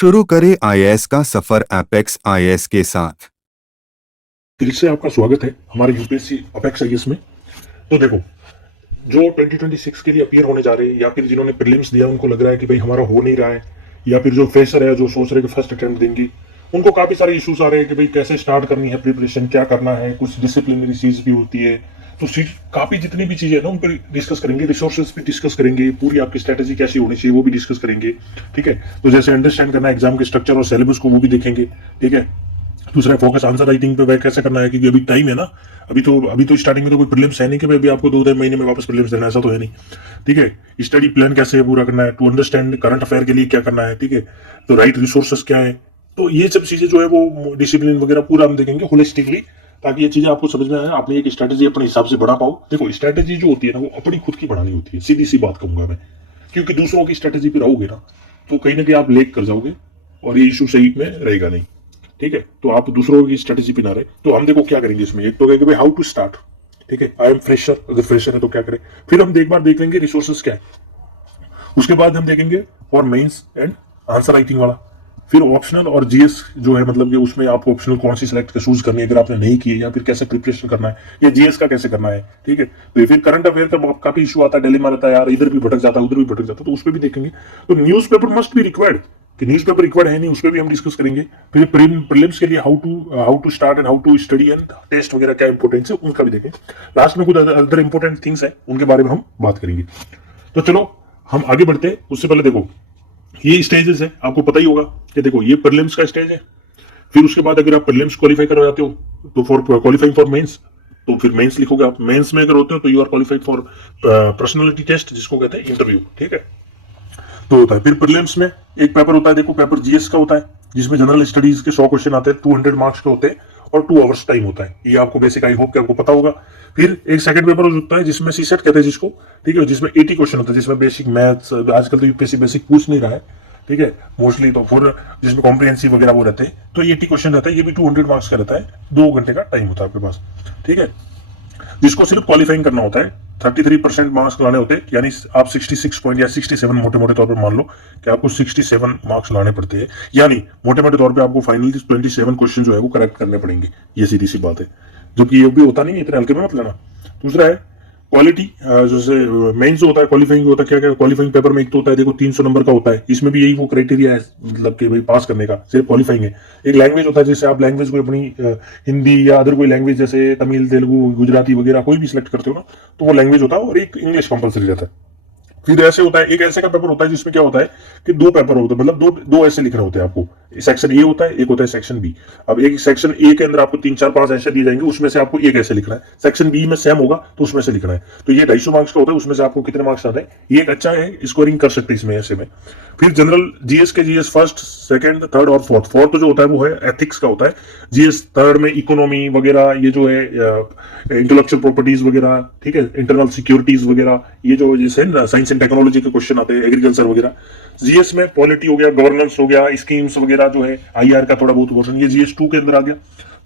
शुरू करें आईएएस का सफर एपेक्स आईएएस के साथ। दिल से आपका स्वागत है हमारे यूपीएससी अपेक्स आईएएस में। तो देखो, जो 2026 के लिए अपीयर होने जा रहे हैं या फिर जिन्होंने प्रीलिम्स दिया उनको लग रहा है कि भाई हमारा हो नहीं रहा है, या फिर जो फ्रेशर है जो सोच रहे हैं कि फर्स्ट अटेम्प्ट देंगे, उनको काफी सारे इश्यूज आ रहे हैं कि भाई कैसे स्टार्ट करनी है प्रिपरेशन, क्या करना है, कुछ डिसिप्लिनरी चीज भी होती है। तो काफी जितनी भी चीजें है ना उन पर डिस्कस करेंगे, रिसोर्सेज पे डिस्कस करेंगे, पूरी आपकी स्ट्रेटेजी कैसी होनी चाहिए वो भी डिस्कस करेंगे। ठीक है, तो जैसे अंडरस्टैंड करना है एग्जाम के स्ट्रक्चर और सिलेबस को, वो भी देखेंगे। ठीक है, दूसरा फोकस आंसर राइटिंग पे वह कैसे करना है, क्योंकि अभी टाइम है ना। अभी तो स्टार्टिंग में तो कोई प्रीलिम्स है नहीं कि भाई अभी आपको 2-3 महीने में वापस प्रीलिम्स देना है, ऐसा तो है नहीं। ठीक है, स्टडी प्लान कैसे पूरा करना है, टू अंडरस्टैंड करंट अफेयर के लिए क्या करना है। ठीक है, तो राइट रिसोर्सेस क्या है, तो ये सब चीजें जो है वो डिसिप्लिन वगैरह पूरा हम देखेंगे होलिस्टिकली, ताकि ये चीजें आपको समझ में आए, आपने एक स्ट्रेटेजी अपने हिसाब से बना पाओ। देखो, स्ट्रेटेजी जो होती है ना वो अपनी खुद की बनानी होती है, सीधी सी बात कहूंगा मैं, क्योंकि दूसरों की स्ट्रेटेजी पे रहोगे ना तो कहीं ना कहीं आप लेक कर जाओगे और ये इशू सही में रहेगा नहीं। ठीक है, तो आप दूसरों की स्ट्रेटेजी पे ना रहे। तो हम देखो क्या करेंगे इसमें, एक तो कहेंगे भाई हाउ टू स्टार्ट। ठीक है, आई एम फ्रेशर, अगर फ्रेशर है तो क्या करें। फिर हम एक बार देख लेंगे रिसोर्सेस क्या है, उसके बाद हम देखेंगे for mains and answer writing वाला। फिर ऑप्शनल और जीएस जो है, मतलब कि उसमें आप ऑप्शनल कौन सी सिलेक्ट चूज करनी है अगर आपने नहीं की है, या फिर कैसे प्रिपरेशन करना है, या जीएस का कैसे करना है। ठीक है, तो फिर करंट अफेयर का काफी इशू आता है, दिल्ली में रहता है यार, इधर भी भटक जाता है उधर भी भटक जाता है, तो उस पर भी देखेंगे। तो news paper must be required, कि न्यूज पेपर रिक्वायर्ड है नहीं, उस पर भी हम डिस्कस करेंगे। फिर प्रीलिम्स के लिए how to start and how to study and test वगैरह क्या इंपॉर्टेंस है उनका भी देखें। लास्ट में कुछ अदर इंपॉर्टेंट थिंग्स है उनके बारे में हम बात करेंगे। तो चलो हम आगे बढ़ते हैं। उससे पहले देखो, ये स्टेजेस है, आपको पता ही होगा कि देखो ये प्रीलिम्स का स्टेज है। फिर उसके बाद अगर आप प्रीलिम्स क्वालिफाई कर जाते हो तो फॉर क्वालिफाइंग फॉर मेंस, तो फिर मेंस लिखोगे आप। मेंस में अगर होते हो तो you are qualified for personality test, जिसको कहते हैं इंटरव्यू। ठीक है, तो होता है। फिर प्रीलिम्स में एक पेपर होता है, देखो पेपर जीएस का होता है, जिसमें जनरल स्टडीज के 100 क्वेश्चन आते हैं, 200 मार्क्स के होते हैं और 2 आवर्स टाइम होता है। ये आपको बेसिक आई होप कि आपको पता होगा। फिर एक सेकंड पेपर होता है जिसमें सीसेट कहते हैं जिसको, ठीक है, जिसमें 80 क्वेश्चन होता है, जिसमें बेसिक मैथ्स, आजकल तो यूपीएससी बेसिक पूछ नहीं रहा है। ठीक है, मोस्टली तो फिर जिसमें कॉम्प्रिहेंसिव वगैरह वो रहते हैं, तो 80 क्वेश्चन रहता है, ये भी 200 मार्क्स का रहता है, 2 घंटे का टाइम होता है आपके पास। ठीक है, जिसको सिर्फ क्वालिफाइंग करना होता है, 33% मार्क्स लाने होते हैं, यानी आप 66 पॉइंट या 67 मोटे मोटे तौर पर मान लो कि आपको 67 मार्क्स लाने पड़ते हैं, यानी मोटे मोटे तौर पे आपको फाइनली 27 क्वेश्चन जो है वो करेक्ट करने पड़ेंगे। ये सीधी सी बात है, जो कि ये भी होता नहीं है, इतने हल्के में मत लेना। दूसरा है क्वालिटी, जैसे मेन जो होता है क्वालिफाइंग होता है, क्या क्या क्वालिफाइंग पेपर में एक तो होता है देखो 300 नंबर का होता है, इसमें भी यही वो क्राइटेरिया है, मतलब कि भाई पास करने का सिर्फ क्वालिफाइंग है। एक लैंग्वेज होता है, जैसे आप लैंग्वेज को अपनी हिंदी या अदर कोई लैंग्वेज जैसे तमिल, तेलुगु, गुजराती वगैरह कोई भी सिलेक्ट करते हो ना, तो वो लैंग्वेज होता है, और एक इंग्लिश कंपलसरी रहता है। फिर ऐसे होता है, एक ऐसे का पेपर होता है जिसमें क्या होता है कि 2 पेपर होते हैं, मतलब दो दो ऐसे लिखने होते हैं आपको। सेक्शन ए होता है, एक होता है सेक्शन बी। अब एक सेक्शन ए के अंदर आपको 3-4-5 ऐसे दिए जाएंगे, उसमें से आपको एक ऐसे लिखना है। सेक्शन बी में सेम होगा तो उसमें से लिखना है। तो ये 250 मार्क्स का होता है, उसमें से आपको कितने मार्क्स आते हैं, ये एक अच्छा है, स्कोरिंग कर सकते हैं इसमें ऐसे में। फिर जनरल जीएस के जीएस फर्स्ट, सेकंड, थर्ड और फोर्थ। फोर्थ जो होता है वो है एथिक्स का होता है। जीएस थर्ड में इकोनॉमी वगैरह, ये जो है इंटेलेक्चुअल प्रॉपर्टीज वगैरह, ठीक है, इंटरनल सिक्योरिटीज वगैरह, ये जो जैसे साइंस एंड टेक्नोलॉजी के क्वेश्चन आते हैं, एग्रीकल्चर वगैरह। जीएस में पॉलिटी हो गया, गवर्नेंस हो गया, स्कीम्स वगैरह जो है, आईआर का थोड़ा बहुत पोर्शन, ये जीएस 2 के अंदर आ गया।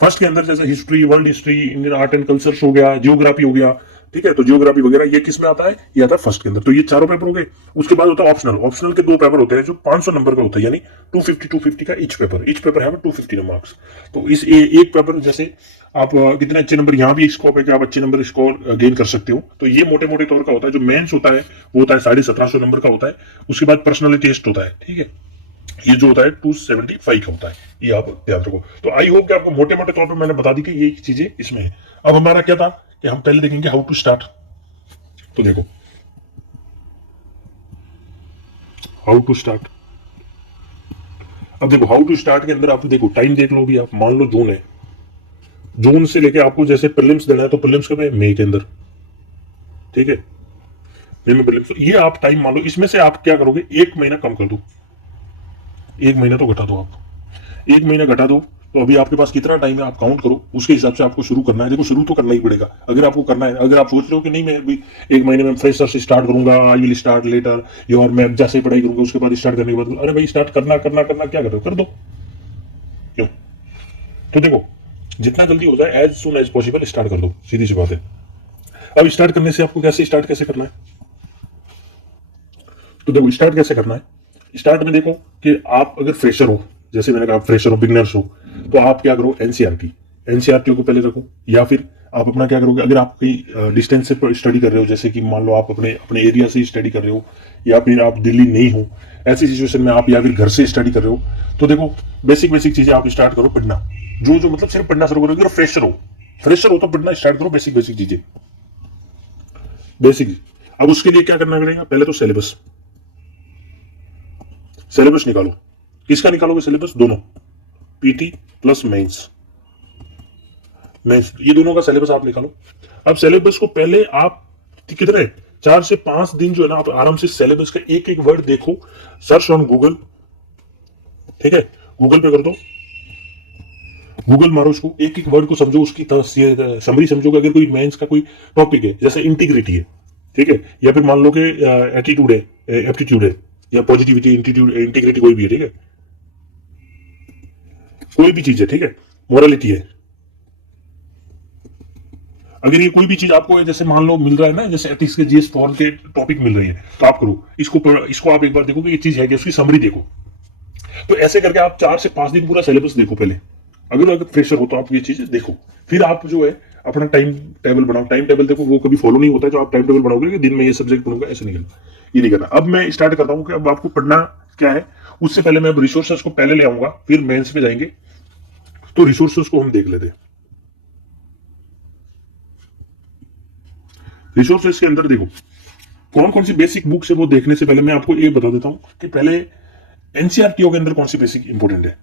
फर्स्ट के अंदर जैसे history, world history, Indian art and cultures हो गया, जियोग्राफी हो गया। ठीक है, तो जियोग्राफी वगैरह ये किस में आता है, ये आता है फर्स्ट के अंदर। तो ये चारों पेपर हो गए। उसके बाद होता है ऑप्शनल। ऑप्शनल के 2 पेपर होते हैं जो 500 नंबर का होता है, यानी 250 का इच पेपर है 250 मार्क्स। तो इस एक पेपर जैसे आप कितने अच्छे नंबर, यहाँ भी स्कोप है कि आप अच्छे नंबर स्कोर गेन कर सकते हो। तो ये मोटे मोटे तौर का होता है। जो मेंस होता है वो होता है 1750 नंबर का होता है। उसके बाद पर्सनैलिटी टेस्ट होता है। ठीक है, ये जो होता है 275 का होता है, ये आप ध्यान रखो। तो आई होप कि आपको मोटे मोटे तौर पर मैंने बता दी कि ये चीजें इसमें है। अब हमारा क्या था कि हम पहले देखेंगे हाउ टू स्टार्ट। तो देखो हाउ टू स्टार्ट, अब देखो हाउ टू स्टार्ट के अंदर आप देखो टाइम देख लो भी, आप मान लो जून है, जून से लेके आपको जैसे प्रीलिम्स देना है तो प्रीलिम्स कब है, मई के अंदर। ठीक है, मई में प्रीलिम्स, ये आप टाइम मान लो। इसमें से आप क्या करोगे, 1 महीना कम कर दो, 1 महीना तो घटा दो आप, 1 महीना घटा दो। तो अभी आपके पास कितना टाइम है आप काउंट करो, उसके हिसाब से आपको शुरू करना है। देखो शुरू तो करना ही पड़ेगा अगर आपको करना है। अगर आप सोच रहे हो कि नहीं मैं अभी 1 महीने में फ्रेशर से स्टार्ट करूंगा, आई विल स्टार्ट लेटर, और मैं जैसे पढ़ाई करूंगा उसके बाद स्टार्ट करने के बाद, अरे भाई स्टार्ट करना करना करना क्या कर रहे हो, कर दो। क्यों? तो देखो जितना जल्दी हो जाए, as soon as possible start कर दो, सीधी सी बात है। अब स्टार्ट करने से आपको कैसे स्टार्ट कैसे करना है, तो देखो स्टार्ट कैसे करना है। स्टार्ट में देखो कि आप अगर फ्रेशर हो, जैसे मैंने कहा फ्रेशर हो, बिगनर्स हो, तो आप क्या करो, एनसीईआरटी एनसीईआरटी को पहले रखो। या फिर आप अपना क्या करोगे, अगर आप कहीं डिस्टेंस से स्टडी कर रहे हो, जैसे कि मान लो आप अपने अपने एरिया से स्टडी कर रहे हो, या फिर आप दिल्ली नहीं हो, ऐसी सिचुएशन में आप या फिर घर से स्टडी कर रहे हो, तो देखो बेसिक बेसिक चीजें आप स्टार्ट करो पढ़ना। जो जो मतलब सिर्फ पढ़ना शुरू करोगे, अगर फ्रेशर हो तो पढ़ना स्टार्ट करो बेसिक बेसिक चीजें, बेसिक। अब उसके लिए क्या करना पड़ेगा, पहले तो सिलेबस सिलेबस निकालो। किसका निकालोगे सिलेबस, दोनों, पीटी प्लस मेंस, ये दोनों का सिलेबस आप निकालो। अब सिलेबस को पहले आप कितने 4 से 5 दिन जो है ना, आप आराम से सिलेबस का एक एक वर्ड देखो, सर्च ऑन गूगल, ठीक है, गूगल पे कर दो, गूगल मारो, उसको एक एक वर्ड को समझो, उसकी समरी समझोगे। अगर कोई मेंस का कोई टॉपिक है, जैसे इंटीग्रिटी है, ठीक है, या फिर मान लो कि एटीट्यूड है, एप्टीट्यूड है, या पॉजिटिविटी, इंटीग्रिटी कोई भी है, ठीक है, कोई भी चीज है, ठीक है, मोरालिटी है, अगर ये कोई भी चीज आपको है, जैसे मान लो मिल रहा है ना, जैसे एथिक्स के जीएस फॉर के टॉपिक मिल रही है, तो आप करो इसको आप एक बार देखो कि ये चीज है कि उसकी समरी देखो। तो ऐसे करके आप 4 से 5 दिन पूरा सिलेबस देखो पहले, अगर फ्रेशर हो तो आप ये चीज देखो। फिर आप जो है अपना टाइम टेबल बनाओ। टाइम टेबल देखो वो कभी फॉलो नहीं होता है, जो आप टाइम टेबल बनाओगे कि दिन में ये सब्जेक्ट पढ़ूंगा, ऐसे नहीं करना, ये नहीं करना। अब मैं स्टार्ट करता हूँ कि अब आपको पढ़ना क्या है। उससे पहले मैं अब रिसोर्सेस को पहले ले आऊंगा, फिर मेंस पे जाएंगे, तो रिसोर्सेस को हम देख लेते हैं। रिसोर्सेस के अंदर देखो कौन कौन सी बेसिक बुक्स है, वो देखने से पहले मैं आपको ये बता देता हूं कि पहले एनसीईआरटी के अंदर कौन सी बेसिक इंपोर्टेंट है।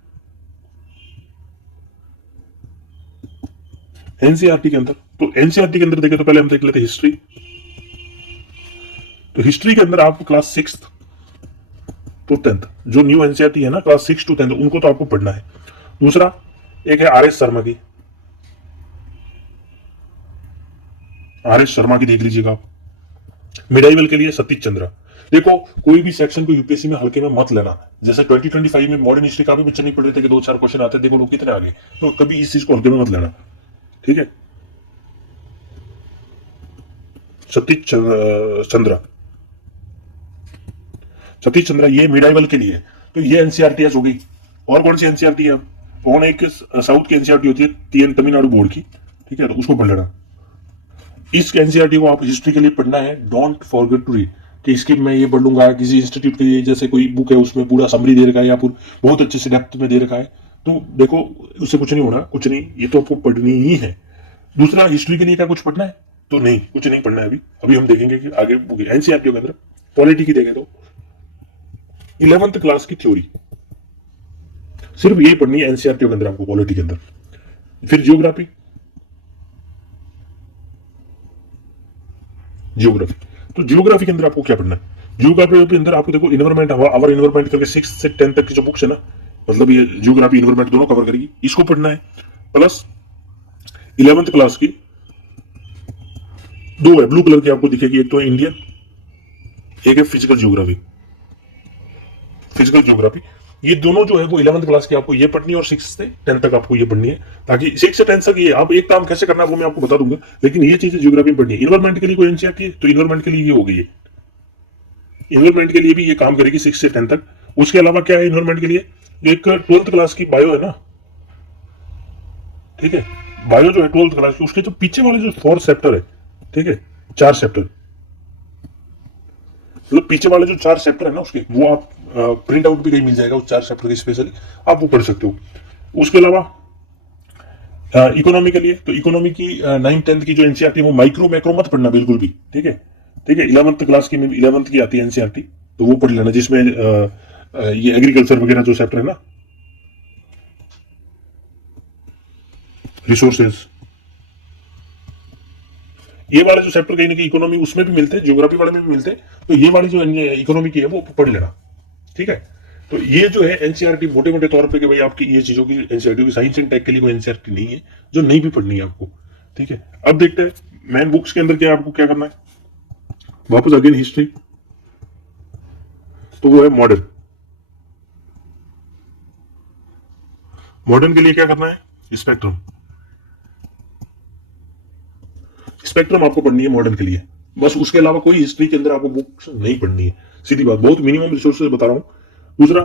एनसीईआरटी के अंदर, तो एनसीईआरटी के अंदर देखें तो पहले हम देख लेते हैं हिस्ट्री। तो हिस्ट्री के अंदर आपको क्लास 6 तो 10th, जो न्यू एनसीईआरटी है ना, क्लास 6 to 10th, उनको तो आपको पढ़ना है। दूसरा एक है आरएस शर्मा की, आरएस शर्मा की देख लीजिएगा आप। मिडाइवल के लिए सतीश चंद्र। देखो कोई भी सेक्शन को यूपीएससी में हल्के में मत लेना। जैसे 2025 में मॉडर्न हिस्ट्री का भी बच्चे नहीं पढ़ रहे थे कि 2-4 क्वेश्चन आते, देखो लोग कितने आगे, तो कभी इस चीज को हल्के में मत लेना, ठीक है। सतीश चंद्र, सतीश चंद्र ये मिडाइवल के लिए, तो ये एनसीईआरटी हो गई। और कौन सी एनसीईआरटी है, कौन एक साउथ की एनसीईआरटी होती है तमिलनाडु बोर्ड की, ठीक है, तो उसको पढ़ लेना। इस एनसीईआरटी को आप हिस्ट्री के लिए पढ़ना है, डोंट फॉरगेट टू रीड, कि इसकी मैं ये पढ़ लूंगा, किसी इंस्टीट्यूट के जैसे कोई बुक है उसमें पूरा समरी दे रखा है, या फिर बहुत अच्छे से डेप्थ में दे रखा है, तो देखो उससे कुछ नहीं होना, कुछ नहीं, ये तो आपको पढ़नी ही है। दूसरा हिस्ट्री के लिए क्या कुछ पढ़ना है, तो नहीं, कुछ नहीं पढ़ना है अभी, अभी हम देखेंगे कि आगे एनसीईआरटी के अंदर पॉलिटी की देखें तो 11th क्लास की थ्योरी, सिर्फ ये पढ़नी है एनसीईआरटी के अंदर आपको, पॉलिटी के अंदर। फिर जियोग्राफी, जियोग्राफी, तो जियोग्राफी के अंदर आपको क्या पढ़ना है, जियोग्राफी के अंदर आपको देखो इन्वायरमेंट, आवर इन्वायरमेंट करके 6 से 10 तक की जो बुक्स है ना, मतलब ये जियोग्राफी इन्वायरमेंट दोनों कवर करेगी, इसको पढ़ना है। प्लस 11th क्लास की 2 है ब्लू कलर की आपको दिखेगी, एक तो है इंडियन, एक है फिजिकल जियोग्राफी। फिजिकल जियोग्राफी ये दोनों जो है वो 11th क्लास की आपको ये पढ़नी है, और 6 से 10 तक आपको ये पढ़नी है, ताकि 6 से 10 तक ये आप एक काम कैसे करना है वो मैं आपको बता दूंगा, लेकिन ये चीजें जियोग्राफी में पढ़नी है। इन्वायरमेंट के लिए कोई एनसीईआरटी है, तो इन्वायरमेंट के लिए ये हो गई है, इन्वायरमेंट के लिए भी ये काम करेगी 6 से 10 तक। उसके अलावा क्या है इन्वायरमेंट के लिए, एक 12th क्लास की बायो है ना, ठीक है, बायो जो है 12th क्लास की, उसके जो पीछे वाले जो 4 चैप्टर है, ठीक है, 4 चैप्टर, मतलब पीछे वाले जो 4 चैप्टर है ना उसके, वो आप प्रिंट आउट भी कहीं मिल जाएगा उस 4 चैप्टर के स्पेशली, आप वो पढ़ सकते हो। उसके अलावा इकोनॉमी के लिए, तो इकोनॉमी की 9th 10th की जो एनसीईआरटी वो माइक्रो मैक्रो मत पढ़ना बिल्कुल भी, ठीक है, ठीक है। 11th क्लास की 11th की आती है एनसीईआरटी, तो वो पढ़ लेना, जिसमें ये एग्रीकल्चर वगैरह जो चैप्टर है ना, रिसोर्सेज, ये वाले जो चैप्टर कहीं ना कहीं इकोनॉमी उसमें भी मिलते हैं, ज्योग्राफी वाले में भी मिलते हैं, तो ये वाली जो इकोनॉमी की है वो पढ़ लेना, ठीक है। तो ये जो है एनसीईआरटी मोटे मोटे तौर पे, कि भाई आपकी ये चीजों की एनसीईआरटी की, साइंस एंड टेक के लिए कोई एनसीईआरटी नहीं है जो नहीं भी पढ़नी है आपको, ठीक है। अब देखते हैं मेन बुक्स के अंदर क्या आपको क्या करना है। वापस अगेन हिस्ट्री, तो वो है मॉडर्न। मॉडर्न के लिए क्या करना है, स्पेक्ट्रम, स्पेक्ट्रम आपको पढ़नी है मॉडर्न के लिए, बस। उसके अलावा कोई हिस्ट्री के अंदर आपको बुक्स नहीं पढ़नी है, सीधी बात, बहुत मिनिमम रिसोर्सेज बता रहा हूं। दूसरा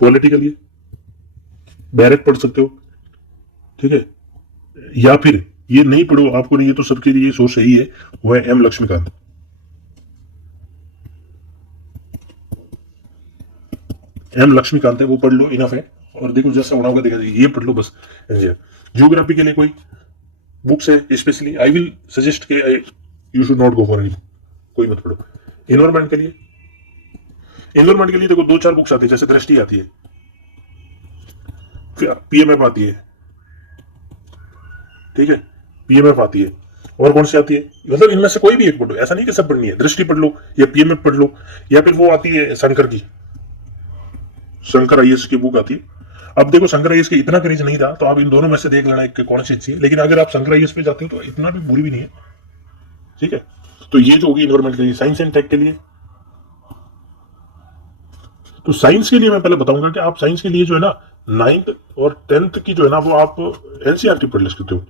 पॉलिटी के लिए बैरेक पढ़ सकते हो, ठीक है, या फिर ये नहीं पढ़ो, आपको नहीं, ये तो सबके लिए सोच सही है, वो है एम लक्ष्मीकांत। एम लक्ष्मीकांत है, वो पढ़ लो, इनफ है। और देखो जैसा होना होगा देखा जाएगा, ये पढ़ लो बस। जियोग्राफी के लिए कोई बुक्स है स्पेशली, आई विल सजेस्ट के you should not go for any, कोई मत पढ़ो। एनवायरमेंट के लिए, एनवायरमेंट के लिए देखो 2-4 बुक्स आती है, जैसे दृष्टि आती है, पीएमएफ आती है, ठीक है, पीएमएफ आती है, और कौन सी आती है, मतलब इनमें से कोई भी एक पढ़ो, ऐसा नहीं कि सब पढ़नी है। दृष्टि पढ़ लो या पीएमएफ पढ़ लो, या फिर वो आती है शंकर की, शंकर आईएएस की बुक आती है। अब देखो शंकर आईएएस के इतना क्रेज नहीं था, तो आप इन दोनों में से देख लेना एक कौन सी अच्छी है, लेकिन अगर आप शंकर आईएएस पे जाते हो तो इतना भी बुरी भी नहीं है, ठीक है। तो ये जो होगी इन्वायरमेंट के लिए। साइंस एंड टेक के लिए, तो साइंस के लिए मैं पहले बताऊंगा कि आप साइंस के लिए जो है ना 9th और 10th की जो है ना वो आप एनसीईआरटी पढ़ ले सकते हो।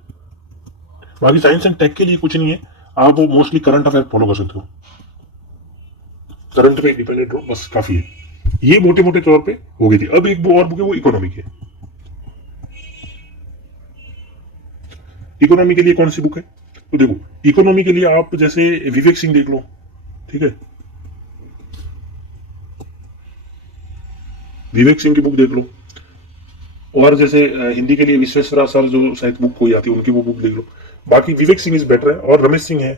बाकी साइंस एंड टेक के लिए कुछ नहीं है, आप वो मोस्टली करंट अफेयर फॉलो कर सकते हो, करंट पे डिपेंडेंट हो, बस काफी है। ये मोटे मोटे तौर पे हो गई थी। अब एक और बुक है, वो इकोनॉमी की है। इकोनॉमी के लिए कौन सी बुक है, तो देखो इकोनॉमी के लिए आप जैसे विवेक सिंह देख लो, ठीक है, विवेक सिंह की बुक देख लो, और जैसे हिंदी के लिए विश्वेश्वरा सर जो शायद बुक कोई आती है, उनकी वो बुक देख लो। बाकी विवेक सिंह इज बेटर है, और रमेश सिंह है,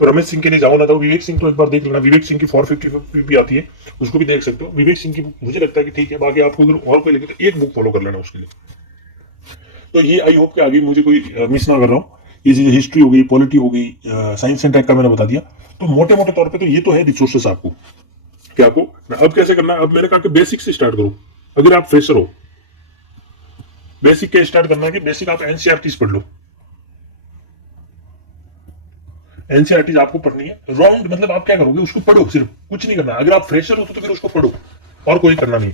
तो रमेश सिंह के लिए जाओ ना जाओ, विवेक सिंह तो एक बार देख लेना। विवेक सिंह की 450 भी आती है, उसको भी देख सकते हो। विवेक सिंह की बुक मुझे लगता है कि ठीक है। बाकी आपको अगर और कोई लगे तो एक बुक फॉलो कर लेना उसके लिए। तो ये आई होप कि आगे मुझे कोई मिस ना कर रहा हूँ। ये चीजें हिस्ट्री हो गई, पॉलिटी हो गई, साइंस एंड टेक का मैंने बता दिया। तो मोटे मोटे तौर पर तो ये तो है रिसोर्सेस आपको, क्या आपको अब कैसे करना है। अब मैंने कहा कि बेसिक से स्टार्ट करो। अगर आप फ्रेशर हो, बेसिक के स्टार्ट करना है कि बेसिक आप एनसीईआरटी पढ़ लो। एनसीईआरटी आपको पढ़नी है। राउंड मतलब आप क्या करोगे, उसको पढ़ो, सिर्फ कुछ नहीं करना। अगर आप फ्रेशर हो तो फिर उसको पढ़ो, और कोई करना नहीं।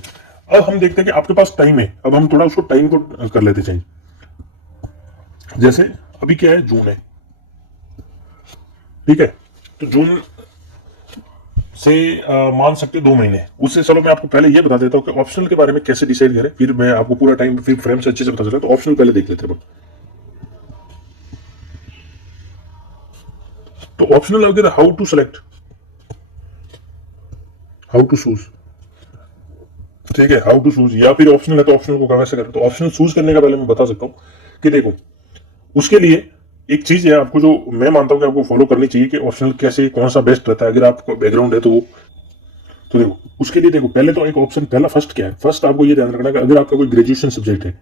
अब हम देखते हैं कि आपके पास टाइम है, अब हम थोड़ा उसको टाइम को कर लेते चेंज। जैसे अभी क्या है, जून है, ठीक है, तो जून से मान सकते 2 महीने। उससे चलो मैं आपको पहले ये बता देता हूँ कि ऑप्शनल के बारे में कैसे डिसाइड करें, फिर मैं आपको पूरा टाइम फिर फ्रेम से अच्छे से बता देता हूँ। तो ऑप्शनल पहले देख लेते हैं। तो ऑप्शनल अगर how to select, how to choose, ठीक है, हाउ टू चूज, या फिर ऑप्शनल है तो ऑप्शनल को कैसे करें। तो ऑप्शनल चूज करने का पहले मैं बता सकता हूँ कि देखो उसके लिए एक चीज है आपको जो मैं मानता हूं कि आपको फॉलो करनी चाहिए कि ऑप्शनल कैसे कौन सा बेस्ट रहता है। अगर आपको बैकग्राउंड है तो वो, तो देखो उसके लिए देखो पहले तो एक ऑप्शन, पहला फर्स्ट क्या है, फर्स्ट आपको ये ध्यान रखना है कि अगर आपका कोई ग्रेजुएशन सब्जेक्ट है,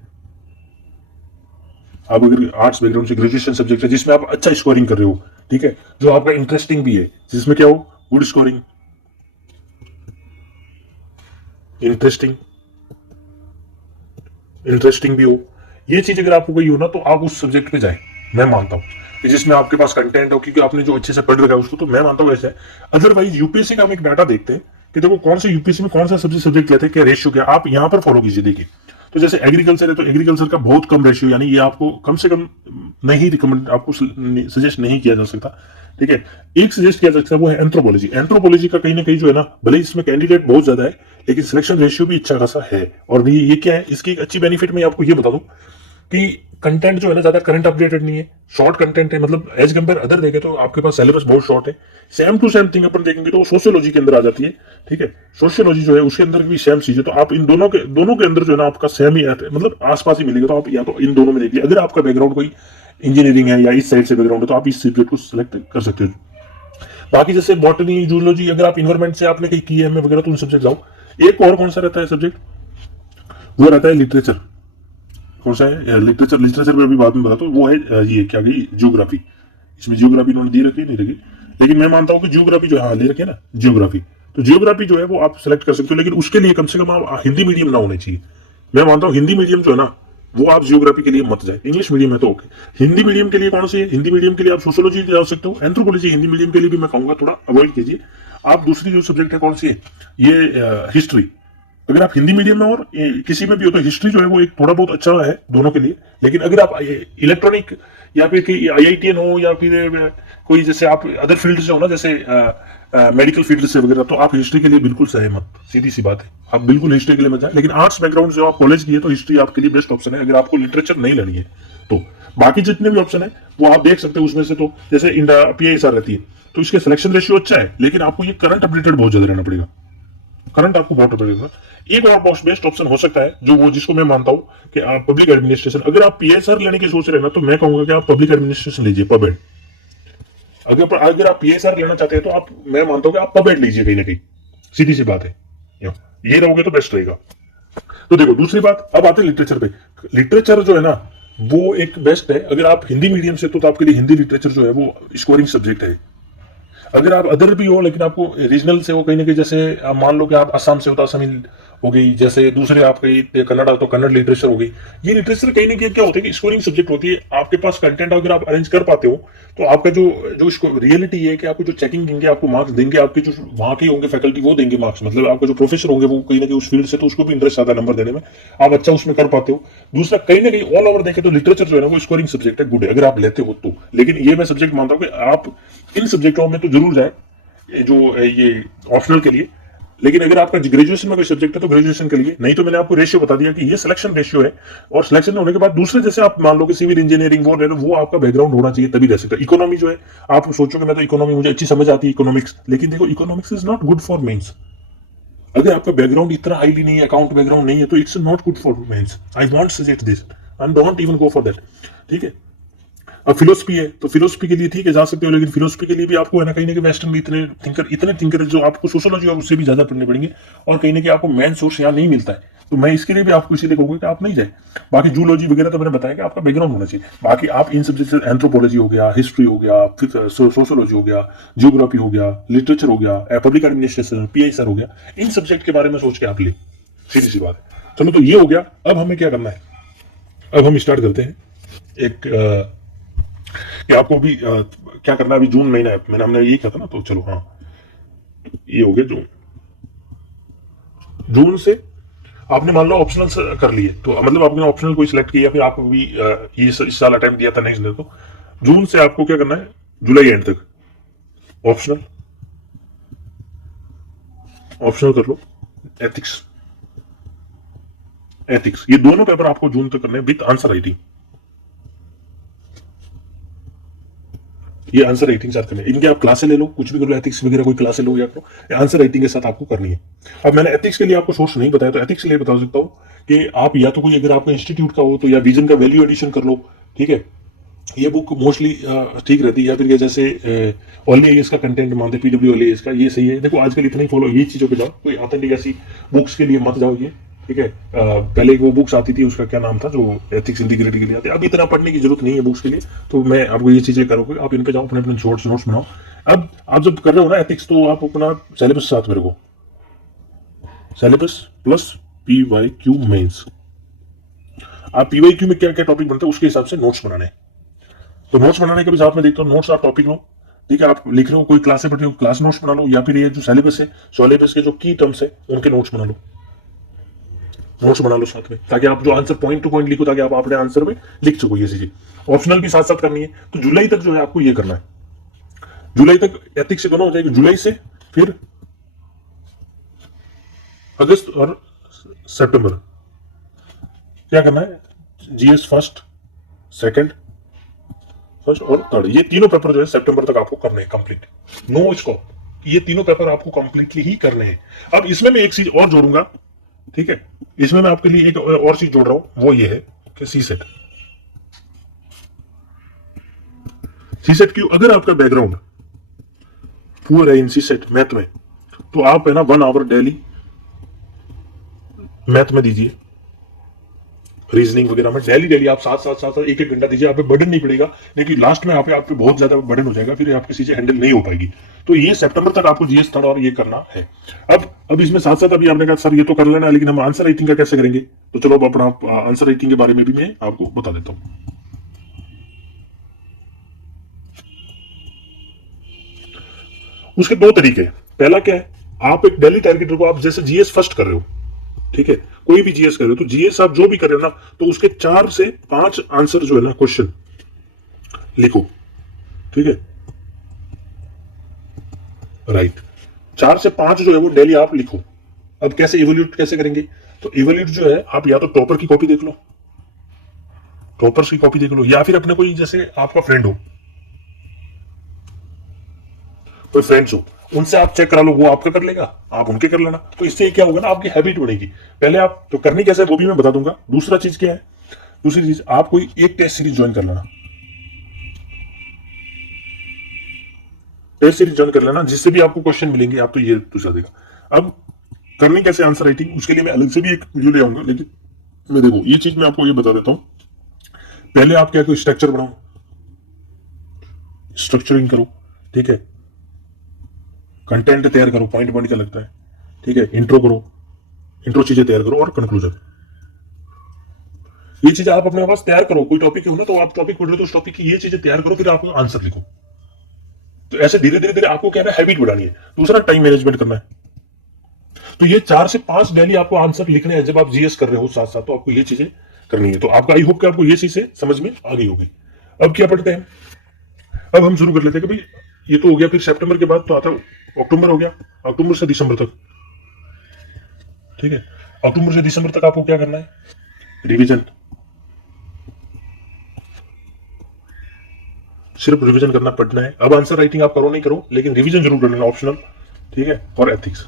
आप अगर आर्ट्स बैकग्राउंड से ग्रेजुएशन सब्जेक्ट है जिसमें आप अच्छा स्कोरिंग कर रहे हो, ठीक है, जो आपका इंटरेस्टिंग भी है, जिसमें क्या हो, गुड स्कोरिंग, इंटरेस्टिंग, इंटरेस्टिंग भी हो, ये चीज अगर आपको कोई हो ना तो आप उस सब्जेक्ट पे जाए। मैं मानता हूं कि जिसमें आपके पास कंटेंट हो, क्योंकि आपने जो अच्छे से पढ़ रखा है उसको, तो मैं मानता हूं वैसे। अदरवाइज यूपीएससी का हम एक डाटा देखते हैं कि देखो कौन से यूपीएससी में कौन सा सब्जेक्ट लेते हैं, क्या रेशियो क्या, आप यहां पर फॉलो कीजिए। देखिए तो जैसे एग्रीकल्चर है तो एग्रीकल्चर का बहुत कम रेशियो, यानी ये आपको कम से कम नहीं रिकमेंड, आपको सजेस्ट नहीं किया जा सकता, ठीक है। एक सजेस्ट किया जा सकता है, वो है एंथ्रोपोलॉजी। एंथ्रोपोलॉजी का कहीं ना कहीं जो है ना, भले ही इसमें कैंडिडेट बहुत ज्यादा है लेकिन सिलेक्शन रेशियो भी अच्छा खासा है। और ये क्या है, इसकी एक अच्छी बेनिफिट मैं आपको ये बता दूं कि कंटेंट जो है ना ज्यादा करंट अपडेटेड नहीं है, शॉर्ट कंटेंट है। मतलब एज कंपेयर अदर देखे तो आपके पास सिलेबस बहुत शॉर्ट है। सेम टू सेम थिंग अपन देखेंगे तो सोशियोलॉजी के अंदर आ जाती है, ठीक है। सोशियोलॉजी जो है उसके अंदर भी सेम चीज है। तो आप इन दोनों के अंदर जो है ना आपका सेम ही मतलब आसपास ही मिलेगा। तो आप या तो इन दोनों में देखिए, अगर आपका बैकग्राउंड कोई इंजीनियरिंग है या इस साइड से बैकग्राउंड है तो आप इस सब्जेक्ट को सिलेक्ट कर सकते हो। बाकी जैसे बॉटनी, जूलॉजी, अगर आप इन्वायरमेंट से आपने कहीं की है वगैरह तो उन सब्जेक्ट जाओ। एक और कौन सा रहता है सब्जेक्ट, वो रहता है लिटरेचर। कौन सा है, लिटरेचर में अभी बाद में बताता हूँ। वो है ये क्या गई, जियोग्राफी। इसमें जियोग्राफी इन्होंने दी रखी नहीं रखी, लेकिन मैं मानता हूँ कि जियोग्राफी जो है, ले रखी है ना जियोग्राफी, तो जियोग्राफी जो है वो आप सेलेक्ट कर सकते हो। लेकिन उसके लिए कम से कम आप हिंदी मीडियम ना होने चाहिए। मैं मानता हूँ हिंदी मीडियम जो है ना वो आप जियोग्राफी के लिए मत जाए। इंग्लिश मीडियम है तो ओके। हिंदी मीडियम के लिए कौन सी है, हिंदी मीडियम के लिए आप सोशियोलॉजी जा सकते हो। एंथ्रोपोलॉजी हिंदी मीडियम के लिए भी मैं कहूंगा थोड़ा अवॉइड कीजिए। आप दूसरी जो सब्जेक्ट है कौन सी है, ये हिस्ट्री, अगर आप हिंदी मीडियम में और किसी में भी हो तो हिस्ट्री जो है वो एक थोड़ा बहुत अच्छा है दोनों के लिए। लेकिन अगर आप इलेक्ट्रॉनिक या फिर IITN हो या फिर कोई जैसे आप अदर फील्ड से हो ना, जैसे मेडिकल फील्ड से वगैरह, तो आप हिस्ट्री के लिए बिल्कुल सही मत, सीधी सी बात है, आप बिल्कुल हिस्ट्री के लिए मत जाए। लेकिन आर्ट्स बैकग्राउंड से आप कॉलेज की है तो हिस्ट्री आपके लिए बेस्ट ऑप्शन है, अगर आपको लिटरेचर नहीं लेनी है तो। बाकी जितने भी ऑप्शन है वो आप देख सकते हो उसमें से। तो जैसे इंडिया PISR रहती है तो इसके सिलेक्शन रेशियो अच्छा है, लेकिन आपको ये करंट अपडेटेड बहुत ज्यादा रहना पड़ेगा, करंट आपको बहुत पड़ेगा। एक और बेस्ट ऑप्शन हो सकता है जो वो जिसको मैं मानता हूं कि आप पब्लिक एडमिनिस्ट्रेशन, अगर आप PISR लेने की सोच रहे हैं ना तो मैं कहूंगा कि आप पब्लिक एडमिनिस्ट्रेशन लीजिए, पबेड। अगर आप PISR लेना चाहते हैं तो आप, मैं मानता हूं कि आप पबेड लीजिए कहीं ना कहीं, सीधी सी बात है। ये रहोगे तो बेस्ट रहेगा। तो देखो दूसरी बात, अब आते हैं लिटरेचर पे। लिटरेचर जो है ना वो एक बेस्ट है। अगर आप हिंदी मीडियम से तो आपके लिए हिंदी लिटरेचर जो है वो स्कोरिंग सब्जेक्ट है। अगर आप अदर भी हो लेकिन आपको रीजनल से हो कहीं ना कहीं, जैसे आप मान लो कि आप असम से हो तो असमी हो गई, जैसे दूसरे आप कहीं कन्नड़ तो कन्नड़ लिटरेचर हो गई। ये लिटरेचर कहीं ना कहीं क्या होता है कि स्कोरिंग सब्जेक्ट होती है। आपके पास कंटेंट अगर आप अरेंज कर पाते हो तो आपका जो जो रियलिटी है कि आपको जो चेकिंग देंगे, आपको मार्क्स देंगे, आपके जो वहां के होंगे फैकल्टी वो देंगे मार्क्स, मतलब आपका जो प्रोफेसर होंगे वो कहीं ना कहीं उस फील्ड से, तो उसको भी इंटरेस्ट आता है नंबर देने में, आप अच्छा उसमें कर पाते हो। दूसरा कहीं ना कहीं ऑल ओवर देखें तो लिटरेचर जो है ना वो स्कोरिंग सब्जेक्ट है, गुड है अगर आप लेते हो तो। लेकिन ये मैं सब्जेक्ट मानता हूँ कि आप इन सब्जेक्टों में तो जरूर जाए जो ये ऑप्शनल के लिए। लेकिन अगर आपका ग्रेजुएशन में कोई सब्जेक्ट है तो ग्रेजुएशन के लिए, नहीं तो मैंने आपको रेशियो बता दिया कि ये सिलेक्शन रेशियो है। और सिलेक्शन होने के बाद दूसरे, जैसे आप मान लो कि सिविल इंजीनियरिंग वो आपका बैकग्राउंड होना चाहिए तभी रह सकता है। इकोनॉमी जो है, आप सोचोगे मैं तो इकोनॉमी मुझे अच्छी समझ आती है इकोनॉमिक्स, लेकिन देखो economics is not good for mains. अगर आपका बैकग्राउंड इतना हाईली नहीं है, अकाउंट बैकग्राउंड नहीं है, तो it's not good for mains. I want suggest this and don't even go for that, ठीक है। अब फिलोसफी है तो फिलोसफी के लिए ठीक है जा सकते हो, लेकिन फिलोसफी के लिए भी आपको है ना कहीं ना कहीं वेस्टर्न में इतने थिंकर जो आपको सोशोलॉजी और उससे भी ज्यादा पढ़ने पड़ेंगे, और कहीं ना कहीं आपको मेन सोर्स यहाँ नहीं मिलता है। तो मैं इसके लिए भी आपको इसीलिए कहूंगा कि आप नहीं जाए। बाकी जूलॉजी वगैरह तो मैंने बताया कि आपका बैकग्राउंड होना चाहिए। बाकी आप इन सब्जेक्ट से एंथ्रोपोलॉजी हो गया, हिस्ट्री हो गया, फिर सोशोलॉजी हो गया, जियोग्राफी हो गया, लिटरेचर हो गया, पब्लिक एडमिनिस्ट्रेशन PISR हो गया, इन सब्जेक्ट के बारे में सोच के आप ले, सीधी सी बात है। चलो तो ये हो गया। अब हमें क्या करना है, अब हम स्टार्ट करते हैं एक कि आपको भी क्या करना है। अभी जून महीना है, हमने यही कहा था ना, तो चलो हाँ ये हो गया जून। जून से आपने मान लो ऑप्शनल कर लिए, तो मतलब आपने ऑप्शनल कोई सिलेक्ट किया, फिर आपको भी ये इस साल अटेम्प्ट दिया था नेक्स्ट डे, तो जून से आपको क्या करना है, जुलाई एंड तक ऑप्शनल कर लो। एथिक्स ये दोनों पेपर आपको जून तक करने हैं विद आंसर राइटिंग। ये आंसर राइटिंग साथ करनी है। इनके आप क्लासे ले लो, कुछ भी कर लो, एथिक्स वगैरह कोई क्लासे लो या करो, आंसर राइटिंग के साथ आपको करनी है। अब मैंने एथिक्स के लिए आपको सोर्स नहीं बताया, तो एथिक्स के लिए बता सकता हूँ कि आप या तो कोई, अगर आपका इंस्टीट्यूट का हो तो या विजन का वैल्यू एडिशन कर लो, ठीक है, ये बुक मोस्टली ठीक रहती है। या फिर जैसे ओनली IAS का कंटेंट मानते, PW IAS का, ये सही है। देखो आजकल इतना ही फॉलो ये चीजों पे जाओ, कोई ऑथेंटिक ऐसी बुक्स के लिए मत जाओ, ये ठीक है। पहले वो बुक्स आती थी, उसका क्या नाम था, जो एथिक्स इंटीग्रिटी के लिए आती है। अब इतना पढ़ने की जरूरत नहीं है बुक्स के लिए, तो मैं आपको ये चीजें करोगे, आप इन पे जाओ, अपने अपने शॉर्ट्स नोट्स बनाओ। अब आप जब कर रहे हो ना एथिक्स, तो आप अपना सिलेबस साथ में रखो, सिलेबस प्लस PYQ मेंस। आप PYQ में क्या क्या टॉपिक बनते हैं उसके हिसाब से नोट्स बनाने, तो नोट्स बनाने के भी साथ में देखता हूँ, नोट्स आप टॉपिक लो, ठीक है। आप लिख रहे हो कोई क्लास से पढ़ रहे हो, क्लास नोट्स बना लो, या फिर ये जो सिलेबस है, सिलेबस के जो की टर्म्स है उनके नोट्स बना लो, साथ में, ताकि आप जो आंसर पॉइंट टू पॉइंट लिखो, ताकि आप अपने आंसर में लिख सको ये चीजें। ऑप्शनल भी साथ साथ करनी है, तो जुलाई तक जो है आपको ये करना है। जुलाई तक एथिक्स से दोनों हो जाएगी, जुलाई से फिर अगस्त और सितंबर क्या करना है, GS फर्स्ट, सेकंड, फर्स्ट और थर्ड, ये तीनों पेपर जो है सितंबर तक आपको करने हैं कंप्लीट, नो स्टॉप। ये तीनों पेपर आपको कंप्लीटली ही करने हैं। अब इसमें मैं एक चीज और जोड़ूंगा, ठीक है, इसमें मैं आपके लिए एक और चीज जोड़ रहा हूं, वो ये है कि सीसेट क्यों, अगर आपका बैकग्राउंड पुअर है इन सीसेट मैथ में, तो आप है ना 1 आवर डेली मैथ में दीजिए, रीजनिंग वगैरह में डेली आप साथ एक घंटा दीजिए। आप पे बर्डन नहीं पड़ेगा, लेकिन लास्ट में आप पे बहुत ज्यादा बर्डन हो जाएगा, फिर आपकी चीजें हैंडल नहीं हो पाएगी। तो ये सितंबर तक आपको GS थर्ड और ये करना है। अब इसमें साथ साथ अभी आपने कहा सर ये तो कर लेना है, लेकिन हम आंसर राइटिंग का कैसे करेंगे, तो चलो अब अपना आंसर राइटिंग के बारे में भी मैं आपको बता देता हूं। उसके दो तरीके हैं। पहला क्या है, आप एक डेली टारगेट रखो, आप जैसे GS फर्स्ट कर रहे हो, ठीक है, कोई भी जीएस कर रहे हो तो जीएस आप जो भी कर रहे हो ना, तो उसके 4 से 5 आंसर जो है ना क्वेश्चन लिखो। ठीक है, राइट, 4 से 5 जो है वो डेली आप लिखो। अब कैसे इवोल्यूट कैसे करेंगे, तो इवोल्यूट जो है आप या तो टॉपर की कॉपी देख लो, टॉपर्स की कॉपी देख लो, या फिर अपने कोई जैसे आपका फ्रेंड हो, कोई फ्रेंड्स हो, उनसे आप चेक करा लो, वो आपका कर लेगा, आप उनके कर लेना। तो इससे क्या होगा ना, आपकी हैबिट बनेगी। पहले आप तो करनी कैसे है वो भी मैं बता दूंगा। दूसरा चीज क्या है, दूसरी चीज आप कोई एक टेस्ट सीरीज ज्वाइन कर लेना, टेस्ट सीरीज ज्वाइन कर लेना, जिससे भी आपको क्वेश्चन मिलेंगे आप तो ये दूसरा देगा। अब करनी कैसे आंसर राइटिंग, उसके लिए मैं अलग से भी एक वीडियो ले आऊंगा, लेकिन मैं देखो ये चीज मैं आपको ये बता देता हूं। पहले आप क्या, कोई स्ट्रक्चर बनाओ, स्ट्रक्चरिंग करो, ठीक है, कंटेंट तैयार करो, पॉइंट पॉइंट का लगता है, ठीक है, इंट्रो करो, इंट्रो चीजें तैयार करो, और कंक्लूजन, ये चीजें आप अपने पास तैयार करो। कोई टॉपिक हो ना, तो आप टॉपिक पढ़ रहे हो तो उस टॉपिक की ये चीजें तैयार करो, फिर आप आंसर लिखो। तो ऐसे धीरे धीरे धीरे आपको क्या है, हैबिट बढ़ानी है। दूसरा टाइम मैनेजमेंट करना है। तो ये 4 से 5 डेली आपको आंसर लिखने हैं जब आप जीएस कर रहे हो साथ साथ, तो आपको ये चीजें करनी है। तो आपका आई होप कि आपको ये चीजें समझ में आ गई होगी। अब क्या पढ़ते हैं, अब हम शुरू कर लेते हैं कि भाई ये तो हो गया, फिर सितंबर के बाद तो आता है अक्टूबर, हो गया अक्टूबर से दिसंबर तक। ठीक है, अक्टूबर से दिसंबर तक आपको क्या करना है, रिवीजन, सिर्फ रिवीजन करना, पढ़ना है। अब आंसर राइटिंग आप करो नहीं करो, लेकिन रिवीजन जरूर कर लेना, ऑप्शनल, ठीक है। और एथिक्स,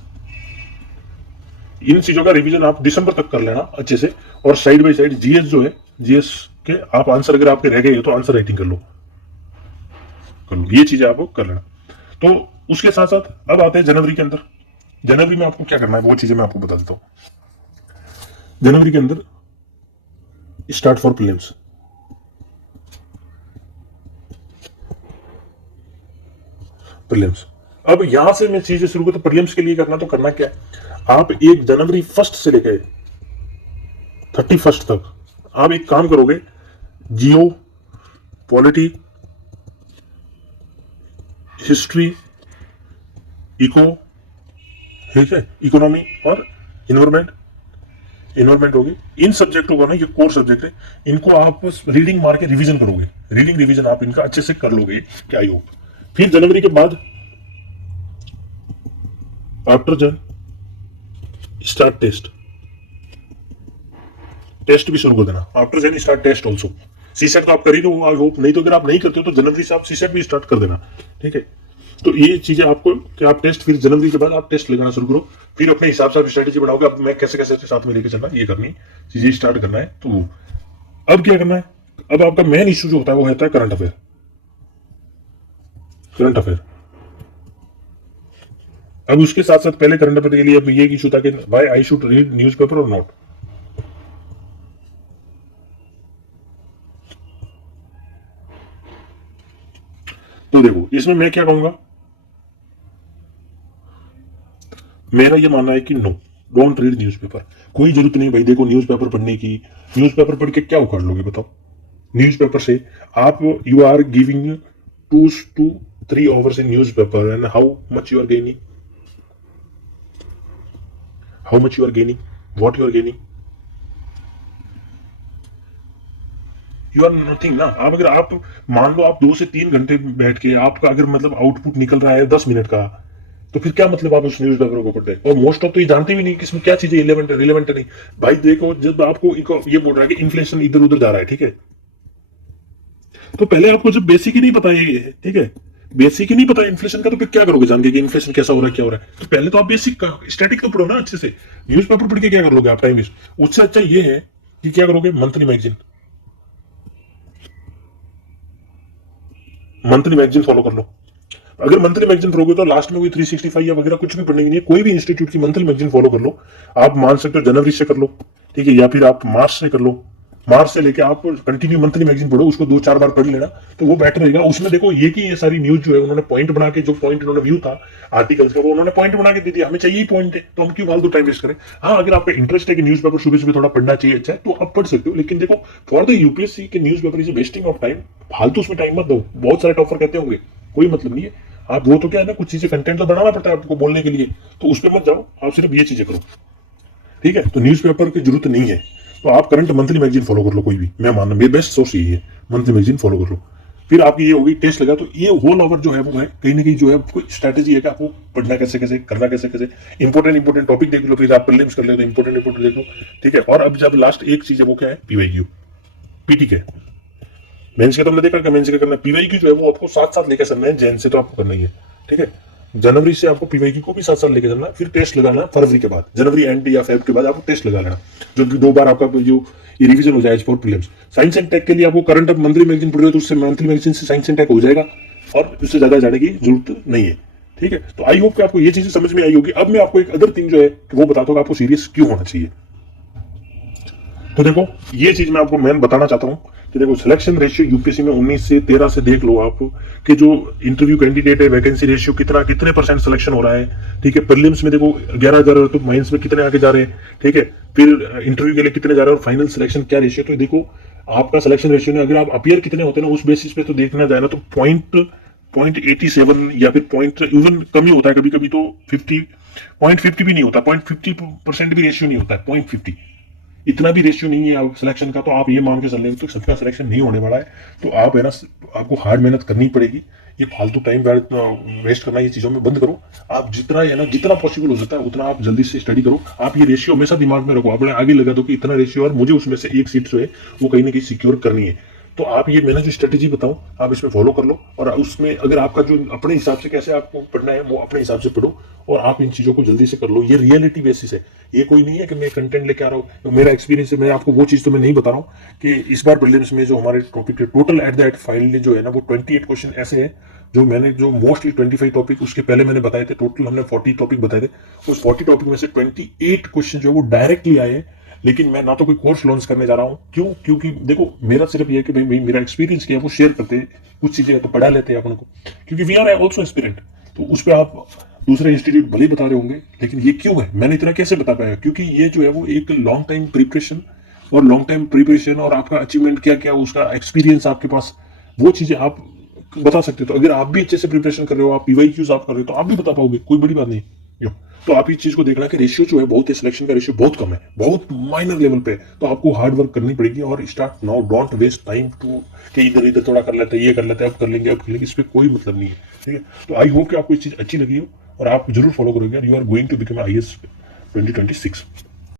इन चीजों का रिवीजन आप दिसंबर तक कर लेना अच्छे से। और साइड बाय साइड जीएस जो है, जीएस के आप आंसर अगर आपके रह गए तो आंसर राइटिंग कर लो, ये चीजें आपको कर लेना। तो उसके साथ साथ अब आते हैं जनवरी के अंदर। जनवरी में आपको क्या करना है वो चीजें मैं आपको बता देता हूं। जनवरी के अंदर स्टार्ट फॉर प्रीलिम्स, प्रीलिम्स। अब यहां से मैं चीजें शुरू करता हूं। प्रीलिम्स के लिए करना तो करना क्या है, आप 1 जनवरी 1 से लेकर 31 तक आप एक काम करोगे, जियो, पॉलिटी, हिस्ट्री, इको, ठीक है, इकोनॉमी और इन्वायरमेंट, इन्वायरमेंट होगी, इन सब्जेक्टों को ना, ये कोर सब्जेक्ट है, इनको आप रीडिंग मार के रिवीजन करोगे। रीडिंग रिवीजन आप इनका अच्छे से कर लोगे, क्या हो। फिर जनवरी के बाद आफ्टर जन स्टार्ट टेस्ट, टेस्ट भी शुरू कर देना। आफ्टर जन स्टार्ट टेस्ट ऑल्सो। सीसेट तो आप कर ही दो, आई होप, नहीं तो अगर आप नहीं करते हो तो जनवरी से आप सीसेट भी स्टार्ट कर देना, ठीक है। तो ये चीजें आपको कि आप टेस्ट, फिर जनवरी के बाद आप टेस्ट लगाना शुरू करो। फिर अपने हिसाब से आप स्ट्रेटेजी बनाओगे, अब मैं कैसे कैसे साथ में लेके चलना, ये करनी चीजें स्टार्ट करना है। तो अब क्या करना है, अब आपका मेन इशू जो होता है वो होता है करंट अफेयर। करंट अफेयर, अब उसके साथ साथ पहले करंट अफेयर के लिए अब ये इशू था कि why I should read newspaper और नॉट। तो देखो इसमें मैं क्या कहूंगा, मेरा ये मानना है कि नो, डोंट रीड न्यूज़पेपर। कोई जरूरत नहीं भाई, देखो न्यूज़पेपर पढ़ने की, न्यूज़पेपर पढ़ के क्या उखाड़ लोगे बताओ। न्यूज़पेपर से आप, you are giving 2 to 3 hours in newspaper, and how much you are gaining, how much you are gaining, what you are gaining, you are nothing ना। आप अगर आप मान लो आप 2 से 3 घंटे बैठ के आपका अगर मतलब आउटपुट निकल रहा है 10 मिनट का, तो फिर क्या मतलब आप उस न्यूज पेपर को पढ़ते हैं। और मोस्ट ऑफ तो ये जानते भी नहीं कि इसमें क्या चीजें रिलेवेंट है नहीं। भाई देखो, जब आपको ये बोल रहा है कि इन्फ्लेशन इधर उधर जा रहा है, ठीक है, तो पहले आपको जब बेसिक ही नहीं पता ये, ठीक है, बेसिक ही नहीं पता इन्फ्लेशन का, तो फिर क्या करोगे जान के कि इन्फ्लेशन कैसा हो रहा है, क्या हो रहा है। तो पहले तो आप बेसिक का स्टैटिक तो पढ़ो ना अच्छे से। न्यूज़पेपर पढ़ के क्या कर लोगे आप, टाइम वेस्ट। उससे अच्छा ये है कि क्या करोगे, monthly magazine, monthly magazine follow कर लो। अगर मंथली मैगजीन पढ़ोगे तो लास्ट में कोई 365 या वगैरह कुछ भी पढ़ने की नहीं है। कोई भी इंस्टीट्यूट की मंथली मैगजीन फॉलो कर लो। आप मान सकते हो जनवरी से कर लो, ठीक है, या फिर आप मार्च से कर लो। मार्च से लेके आप कंटिन्यू मंथली मैगजीन पढ़ो, उसको 2-4 बार पढ़ लेना, तो वो बेटर रहेगा। उसमें देखो ये कि ये सारी न्यूज जो है उन्होंने पॉइंट बना के, जो पॉइंट उन्होंने व्यू था आर्टिकल्स का, वो उन्होंने पॉइंट बना के दे दिया। हमें चाहिए ही पॉइंट है, तो हम क्यों फालतू टाइम वेस्ट करें। हाँ, अगर आपका इंटरेस्ट है कि न्यूज पेपर सुबह सुबह थोड़ा पढ़ना चाहिए, अच्छा है, तो आप पढ़ सकते हो। लेकिन देखो, फॉर द यूपीएससी के news paper is wasting of time. फालतू उसमें टाइम मत दो। बहुत सारे टॉपर कहते होंगे, कोई मतलब नहीं है। आप वो तो क्या है ना, कुछ चीजें कंटेंट तो बनाना पड़ता है आपको बोलने के लिए, तो उस पर मत जाओ, आप सिर्फ ये चीजें करो। ठीक है, तो न्यूज़पेपर की जरूरत नहीं है। तो आप करंट मंथली मैगजीन फॉलो कर लो, कोई भी, मैं मानना मेरी बेस्ट सोर्स यही है, मंथली मैगजीन फॉलो कर लो। फिर आपकी ये होगी टेस्ट लगा, तो ये होल ओवर जो है वो है कहीं ना कहीं जो है कोई स्ट्रैटेजी है कि आपको पढ़ना कैसे कैसे, करना कैसे कैसे, इंपॉर्टेंट टॉपिक देख लो, फिर आप प्रीलिम्स कर ले तो इंपॉर्टेंट देख लो, ठीक है। और अब जब लास्ट एक चीज है वो क्या है, पीवाईक्यू, पीटी के, मेंस के तो हमने देखा कि मेंस के करना, पीवाईक्यू जो है वो आपको साथ साथ लेके चलना है, जैन से तो आपको करना ही है, ठीक है। जनवरी से आपको पीवाईक्यू को भी साथ साथ लेके चलना है, फिर टेस्ट लगाना फरवरी के बाद, जनवरी एंड या फेब के बाद आपको टेस्ट लगा लेना, जो कि 2 बार आपका जो रिवीजन हो जाए for prelims. Science and tech के लिए आपको करंट मंथली मैगजीन पढ़ रहे हो तो उससे मंथली मैगजीन से साइंस एंड टेक हो जाएगा, और उससे ज्यादा जाने की जरूरत नहीं है, ठीक है। तो आई होप कि आपको ये चीजें समझ में आई होगी। अब मैं आपको एक अदर थिंग जो है वो बताता हूँ कि आपको सीरियस क्यों होना चाहिए। तो देखो, ये चीज मैं आपको मेन बताना चाहता हूँ कि देखो, सिलेक्शन रेशियो यूपीएससी में 19 से 13 से देख लो आप कि जो इंटरव्यू कैंडिडेट है, वैकेंसी रेशियो कितने परसेंट सिलेक्शन हो रहा है, ठीक है। प्रीलिम्स में देखो 11,000 तो माइंस में कितने आगे जा रहे हैं, ठीक है। फिर इंटरव्यू के लिए कितने जा रहे हैं और फाइनल सिलेक्शन क्या रेशियो। तो देखो, आपका सिलेक्शन रेशियो ने अगर आप अपीयर कितने होते हैं ना, उस बेसिस पे तो देखना जाए ना तो पॉइंट 87 या फिर पॉइंट इवन कम ही होता है, कभी कभी तो 50 भी नहीं होता, 0.50% भी रेशियो नहीं होता है, 0.50 इतना भी रेशियो नहीं है आप सिलेक्शन का। तो आप ये मान के चल रहे हो तो सबका सिलेक्शन नहीं होने वाला है। तो आप है ना, आपको हार्ड मेहनत करनी पड़ेगी। ये फालतू टाइम वेस्ट करना, ये चीजों में बंद करो। आप जितना है ना, जितना पॉसिबल हो सकता है उतना आप जल्दी से स्टडी करो। आप ये रेशियो हमेशा दिमाग में रखो, अपने आगे लगा दो कि इतना रेशियो और मुझे उसमें से एक सीट जो है वो कहीं ना कहीं सिक्योर करनी है। तो आप ये, मैंने जो स्ट्रेटेजी बताऊं आप इसमें फॉलो कर लो, और उसमें अगर आपका जो अपने हिसाब से कैसे आपको पढ़ना है वो अपने हिसाब से पढ़ो, और आप इन चीजों को जल्दी से कर लो। ये रियलिटी बेसिस है, ये कोई नहीं है कि मैं कंटेंट लेके आ रहा हूँ। तो मेरा एक्सपीरियंस है, मैं आपको वो चीज तो मैं नहीं बता रहा हूँ कि इस बार प्रीलिम्स में जो हमारे टॉपिक है total at the at finally जो है ना वो 28 क्वेश्चन ऐसे हैं जो मैंने, जो मोस्टली 25 टॉपिक उसके पहले मैंने बताए थे, टोटल हमने 40 टॉपिक बताए थे। उस 40 टॉपिक में से 28 क्वेश्चन जो है वो डायरेक्टली आए हैं। लेकिन मैं ना तो कोई कोर्स लॉन्च करने जा रहा हूँ, क्यों, क्योंकि देखो मेरा सिर्फ ये है कि भाई मेरा एक्सपीरियंस क्या है वो शेयर करते हैं, कुछ चीजें तो पढ़ा लेते हैं अपन को, क्योंकि वी आर ऑल्सो एस्पिरेंट। तो उस पर आप दूसरे इंस्टीट्यूट भले ही बता रहे होंगे, लेकिन ये क्यों है, मैंने इतना कैसे बता पाया, क्योंकि ये जो है वो एक लॉन्ग टाइम प्रिपरेशन और आपका अचीवमेंट क्या क्या, उसका एक्सपीरियंस आपके पास, वो चीजें आप बता सकते हो। तो अगर आप भी अच्छे से प्रिपरेशन कर रहे हो, आप पीवाईक्यूज आप कर रहे हो, तो आप भी बता पाओगे, कोई बड़ी बात नहीं। यो, तो आप इस चीज को देखना कि रेशियो जो है बहुत है, सिलेक्शन का रेशियो बहुत कम है, बहुत माइनर लेवल पे है। तो आपको हार्ड वर्क करनी पड़ेगी और start now, don't waste time to कि इधर इधर थोड़ा कर लेते हैं, ये कर लेते हैं, अब कर लेंगे, इस पर कोई मतलब नहीं है, ठीक है। तो आई होप कि आपको इस चीज अच्छी लगी हो और आप जरूर फॉलो करोगे, you are going to become IAS 2026।